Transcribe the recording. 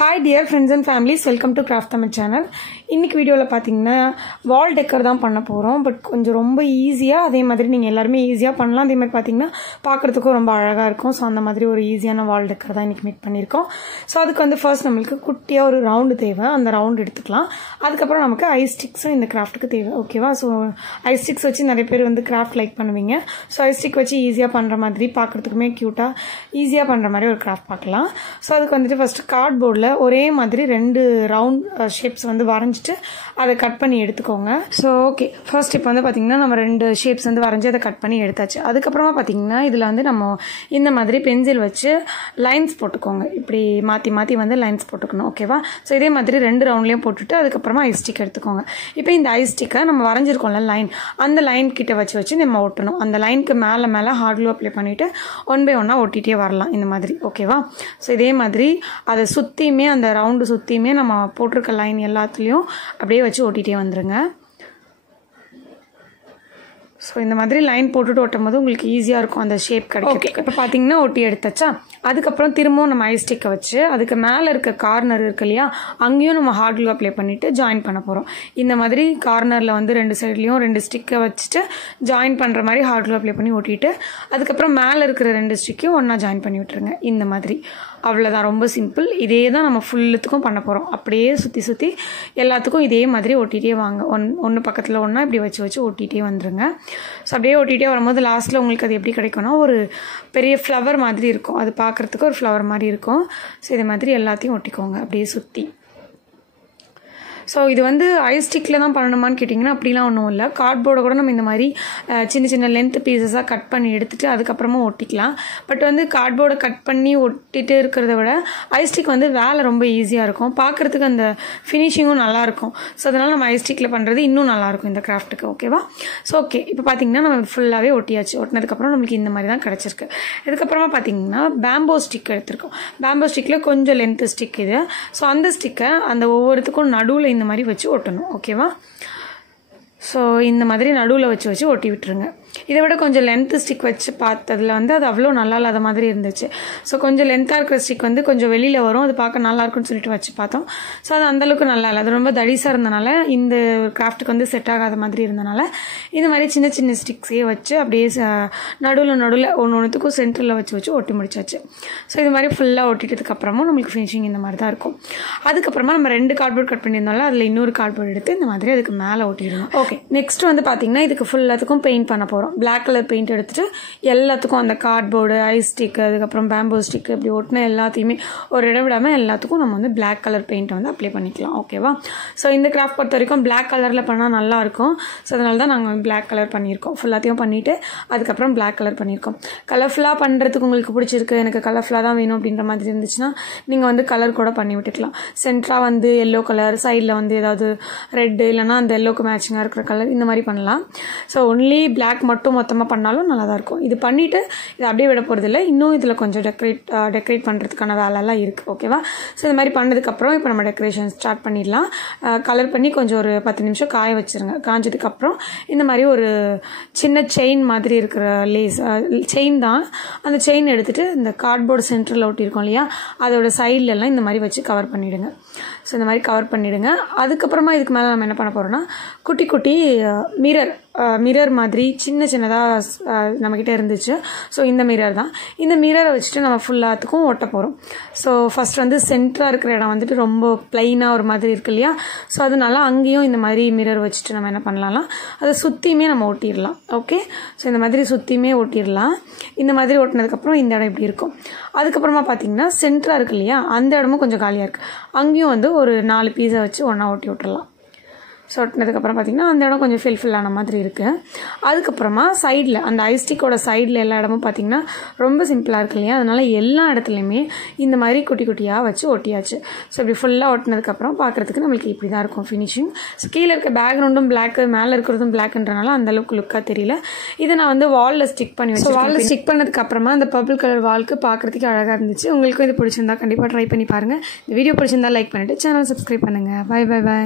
Hi dear friends and families, welcome to Craft Tamil channel. இன்னைக்கு வீடியோல பாத்தீங்கன்னா வால் decker தான் பண்ண போறோம். பட் கொஞ்சம் ரொம்ப ஈஸியா அதே மாதிரி நீங்க எல்லாரும் ஈஸியா பண்ணலாம். அதே மாதிரி பாத்தீங்கன்னா பார்க்கிறதுக்கு ரொம்ப அழகா இருக்கும். சோ அந்த மாதிரி ஒரு ஈஸியான வால் டெக்கர் தான் இன்னைக்கு மேக் பண்ணிருக்கோம். சோ அதுக்கு வந்து ஃபர்ஸ்ட் நமக்கு குட்டியா ஒரு ரவுண்ட் தேவை. அந்த ரவுண்ட் எடுத்துக்கலாம். அதுக்கு அப்புறம் நமக்கு ஐ ஸ்டிக்ஸ் இந்த கிராஃப்ட்க்கு தேவை. ஓகேவா? சோ ஐ ஸ்டிக்ஸ் வச்சு நிறைய பேர் வந்து கிராஃப்ட் லைக் பண்ணுவீங்க. சோ ஐ ஸ்டிக் வச்சு ஈஸியா பண்ற மாதிரி பார்க்கிறதுக்குமே கியூட்டா ஈஸியா பண்ற மாதிரி ஒரு கிராஃப்ட் பார்க்கலாம். சோ அதுக்கு வந்து ஃபர்ஸ்ட் கார்ட்போர்ட்ல ஒரே மாதிரி ரெண்டு ரவுண்ட் ஷேப்ஸ் வந்து வரைஞ்சிட்டு அதை கட் பண்ணி எடுத்துக்கோங்க. ஸோ ஓகே, ஃபர்ஸ்ட் இப்போ வந்து பார்த்தீங்கன்னா நம்ம ரெண்டு ஷேப்ஸ் வந்து வரைஞ்சி அதை கட் பண்ணி எடுத்தாச்சு. அதுக்கப்புறமா பார்த்தீங்கன்னா இதில் வந்து நம்ம இந்த மாதிரி பென்சில் வச்சு லைன்ஸ் போட்டுக்கோங்க. இப்படி மாற்றி மாற்றி வந்து லைன்ஸ் போட்டுக்கணும். ஓகேவா? ஸோ இதே மாதிரி ரெண்டு ரவுண்ட்லேயும் போட்டுட்டு அதுக்கப்புறமா ஐ ஸ்டிக் எடுத்துக்கோங்க. இப்போ இந்த ஐ ஸ்டிக்கை நம்ம வரைஞ்சிருக்கோம்ல லைன், அந்த லைன் கிட்ட வச்சு நம்ம ஒட்டணும். அந்த லைனுக்கு மேலே ஹார்ட் க்ளூ அப்ளை பண்ணிவிட்டு ஒன் பை ஒன்னாக ஒட்டிகிட்டே வரலாம் இந்த மாதிரி. ஓகேவா? ஸோ இதே மாதிரி அதை சுற்றியுமே அந்த ரவுண்டு சுற்றியுமே நம்ம போட்டிருக்க லைன் எல்லாத்துலேயும் அப்படியே வச்சு ஒட்டிகிட்டே வந்துடுங்க. ஸோ இந்த மாதிரி லைன் போட்டுட்டு ஒட்டும் போது உங்களுக்கு ஈஸியாக இருக்கும் அந்த ஷேப் கிடைக்கும். இப்போ பார்த்தீங்கன்னா ஒட்டி எடுத்தாச்சா, அதுக்கப்புறம் திரும்பவும் நம்ம ஐ ஸ்டிக்கை வச்சு அதுக்கு மேலே இருக்க கார்னர் இருக்கு இல்லையா, அங்கேயும் நம்ம ஹார்ட் க்ளூ அப்ளை பண்ணிவிட்டு ஜாயின் பண்ண போகிறோம். இந்த மாதிரி கார்னரில் வந்து ரெண்டு சைட்லேயும் ரெண்டு ஸ்டிக்கை வச்சுட்டு ஜாயின் பண்ணுற மாதிரி ஹார்ட் க்ளூ அப்ளை பண்ணி ஒட்டிட்டு அதுக்கப்புறம் மேலே இருக்கிற ரெண்டு ஸ்டிக்கையும் ஒன்றா ஜாயின் பண்ணி விட்டுருங்க. இந்த மாதிரி அவ்வளோதான், ரொம்ப சிம்பிள். இதே தான் நம்ம ஃபுல்லுத்துக்கும் பண்ண போகிறோம். அப்படியே சுற்றி எல்லாத்துக்கும் இதே மாதிரி ஒட்டிகிட்டே வாங்க. ஒன்று பக்கத்தில் ஒன்றா இப்படி வச்சு ஒட்டிகிட்டே வந்துடுங்க. ஸோ அப்படியே ஒட்டிகிட்டே வரும்போது லாஸ்ட்டில் உங்களுக்கு அது எப்படி கிடைக்கும்னா ஒரு பெரிய ஃப்ளவர் மாதிரி இருக்கும். அது பார்க்குறதுக்கு ஒரு ஃப்ளவர் மாதிரி இருக்கும். ஸோ இதே மாதிரி எல்லாத்தையும் ஒட்டிக்கோங்க அப்படியே சுற்றி. ஸோ இது வந்து ஐ ஸ்டிக்கில் தான் பண்ணணுமான்னு கேட்டிங்கன்னா அப்படிலாம் ஒன்றும் இல்லை. கார்ட்போர்டை கூட நம்ம இந்த மாதிரி சின்ன லென்த் பீசஸாக கட் பண்ணி எடுத்துகிட்டு அதுக்கப்புறமா ஒட்டிக்கலாம். பட் வந்து கார்ட்போர்டை கட் பண்ணி ஒட்டிட்டு இருக்கிறத விட ஐ ஸ்டிக் வந்து வேலை ரொம்ப ஈஸியாக இருக்கும். பார்க்குறதுக்கு அந்த ஃபினிஷிங்கும் நல்லாயிருக்கும். ஸோ அதனால் நம்ம ஐ ஸ்டிக்கில் பண்ணுறது இன்னும் நல்லாயிருக்கும் இந்த கிராஃப்ட்டுக்கு. ஓகேவா? ஸோ ஓகே, இப்போ பார்த்தீங்கன்னா நம்ம ஃபுல்லாகவே ஒட்டியாச்சு. ஒட்டினதுக்கப்புறம் நம்மளுக்கு இந்த மாதிரி தான் கிடச்சிருக்கு. இதுக்கப்புறமா பார்த்தீங்கன்னா பேம்போ ஸ்டிக் எடுத்திருக்கோம். பேம்போ ஸ்டிக்கில் கொஞ்சம் லென்த்து ஸ்டிக் இது. ஸோ அந்த ஸ்டிக்கை அந்த ஒவ்வொருத்துக்கும் நடுவில் இந்த மாதிரி வச்சு ஒட்டணும். ஓகேவா? ஸோ இந்த மாதிரி நடுவில் வச்சு ஒட்டி விட்டுருங்க. இதை விட கொஞ்சம் லென்த்து ஸ்டிக் வச்சு பார்த்ததில் வந்து அது அவ்வளோ நல்லா இல்லாத மாதிரி இருந்துச்சு. ஸோ கொஞ்சம் லென்த்தாக இருக்கிற ஸ்டிக் வந்து கொஞ்சம் வெளியில் வரும், அது பார்க்க நல்லா இருக்குன்னு சொல்லிட்டு வச்சு பார்த்தோம். ஸோ அது அந்தளவுக்கு நல்லா இல்லை, அது ரொம்ப தடிசாக இருந்தனால இந்த கிராஃப்ட்டுக்கு வந்து செட் ஆகாத மாதிரி இருந்தனால இந்த மாதிரி சின்ன ஸ்டிக்ஸே வச்சு அப்படியே நடுவில் ஒன்றுத்துக்கும் சென்டரில் வச்சு ஒட்டி முடிச்சாச்சு. ஸோ இது மாதிரி ஃபுல்லாக ஒட்டிட்டதுக்கப்புறமும் நம்மளுக்கு ஃபினிஷிங் இந்த மாதிரி தான் இருக்கும். அதுக்கப்புறமா நம்ம ரெண்டு கார்ட்போர்ட் கட் பண்ணியிருந்தாலும் அதில் இன்னொரு கார்ட்போர்ட் எடுத்து இந்த மாதிரி அதுக்கு மேலே ஒட்டிடணும். ஓகே, நெக்ஸ்ட் வந்து பார்த்தீங்கன்னா இதுக்கு ஃபுல்லாத்துக்கும் பெயிண்ட் பண்ண போகிறோம். பிளாக் கலர் பெயிண்ட் எடுத்துட்டு எல்லாத்துக்கும் அந்த கார்ட்போர்டு, ஐ ஸ்டிக், அதுக்கப்புறம் பேம்போ ஸ்டிக் இப்படி ஒட்டின எல்லாத்தையுமே ஒரு இடம் விடாமல் எல்லாத்துக்கும் நம்ம வந்து பிளாக் கலர் பெயிண்ட் வந்து அப்ளை பண்ணிக்கலாம். ஓகேவா? ஸோ இந்த கிராஃப்ட் பொறுத்த வரைக்கும் பிளாக் கலரில் பண்ணால் நல்லாயிருக்கும். ஸோ அதனால தான் நாங்கள் பிளாக் கலர் பண்ணியிருக்கோம். ஃபுல்லாத்தையும் பண்ணிவிட்டு அதுக்கப்புறம் பிளாக் கலர் பண்ணியிருக்கோம். கலர்ஃபுல்லாக பண்ணுறதுக்கு உங்களுக்கு பிடிச்சிருக்கு, எனக்கு கலர்ஃபுல்லாக தான் வேணும் அப்படின்ற மாதிரி இருந்துச்சுன்னா நீங்கள் வந்து கலர் கூட பண்ணி விட்டுக்கலாம். சென்டராக வந்து எல்லோ கலர், சைடில் வந்து ஏதாவது ரெட்டு இல்லைனா அந்த எல்லோக்கு மேட்சிங்காக இருக்கிற கலர் இந்த மாதிரி பண்ணலாம். ஸோ ஒன்லி பிளாக் மட்டும் மொத்தமாக பண்ணாலும் நல்லா தான் இருக்கும். இது பண்ணிவிட்டு இது அப்படியே விட போகிறதில்ல, இன்னும் இதில் கொஞ்சம் டெக்கரேட் பண்ணுறதுக்கான வேலைலாம் இருக்குது. ஓகேவா? ஸோ இந்த மாதிரி பண்ணதுக்கப்புறம் இப்போ நம்ம டெக்கரேஷன் ஸ்டார்ட் பண்ணிடலாம். கலர் பண்ணி கொஞ்சம் ஒரு 10 நிமிஷம் காய வச்சுருங்க. காஞ்சதுக்கப்புறம் இந்த மாதிரி ஒரு சின்ன செயின் மாதிரி இருக்கிற செயின் தான், அந்த செயின் எடுத்துகிட்டு இந்த கார்ட்போர்டு சென்டரில் ஒட்டியிருக்கோம் இல்லையா, அதோட சைட்லலாம் இந்த மாதிரி வச்சு கவர் பண்ணிவிடுங்க. ஸோ இந்த மாதிரி கவர் பண்ணிவிடுங்க. அதுக்கப்புறமா இதுக்கு மேலே நம்ம என்ன பண்ண போகிறோம்னா குட்டி மிரர் மாதிரி சின்னதாக நம்மக்கிட்ட இருந்துச்சு. ஸோ இந்த மிரர் தான். இந்த மிரரை வச்சுட்டு நம்ம ஃபுல்லாத்துக்கும் ஒட்ட போகிறோம். ஸோ ஃபஸ்ட் வந்து சென்டராக இருக்கிற இடம் வந்துட்டு ரொம்ப பிளைனாக ஒரு மாதிரி இருக்கு இல்லையா, ஸோ அதனால அங்கேயும் இந்த மாதிரி மிரர் வச்சுட்டு நம்ம என்ன பண்ணலாம், அதை சுற்றியுமே நம்ம ஒட்டிடலாம். ஓகே, ஸோ இந்த மாதிரி சுற்றியுமே ஒட்டிடலாம். இந்த மாதிரி ஒட்டினதுக்கப்புறம் இந்த இடம் இப்படி இருக்கும். அதுக்கப்புறமா பார்த்தீங்கன்னா சென்டராக இருக்கு இல்லையா, அந்த இடமும் கொஞ்சம் காலியாக இருக்குது. அங்கேயும் வந்து ஒரு 4 பீஸை வச்சு ஒன்றா ஒட்டி விட்டுடலாம். ஸோ ஒட்டினதுக்கப்புறம் பார்த்தீங்கன்னா அந்த இடம் கொஞ்சம் ஃபில்லான மாதிரி இருக்குது. அதுக்கப்புறமா சைடில் அந்த ஐ ஸ்டிக்கோட சைடில் எல்லா இடமும் பார்த்தீங்கன்னா ரொம்ப சிம்பிளாக இருக்கு இல்லையா, அதனால் எல்லா இடத்துலையுமே இந்த மாதிரி குட்டியாக வச்சு ஒட்டியாச்சு. ஸோ இப்படி ஃபுல்லாக ஒட்டினதுக்கப்புறம் பார்க்குறதுக்கு நம்மளுக்கு இப்படி தான் இருக்கும் ஃபினிஷிங். ஸோ கீழே இருக்க பேக்ரவுண்டும் பிளாக்கு, மேலே இருக்கிறதும் பிளாக்ன்றனால அந்தளவுக்கு லுக்காக தெரியல. இதை நான் வந்து வாலில் ஸ்டிக் பண்ணி வச்சு, வாலில் ஸ்டிக் பண்ணதுக்கப்புறமா அந்த பர்பிள் கலர் வால்க்கு பார்க்குறதுக்கு அழகாக இருந்துச்சு. உங்களுக்கும் இது பிடிச்சிருந்தா கண்டிப்பாக ட்ரை பண்ணி பாருங்கள். இந்த வீடியோ பிடிச்சிருந்தா லைக் பண்ணிவிட்டு சேனல் சப்ஸ்கிரைப் பண்ணுங்கள். பை.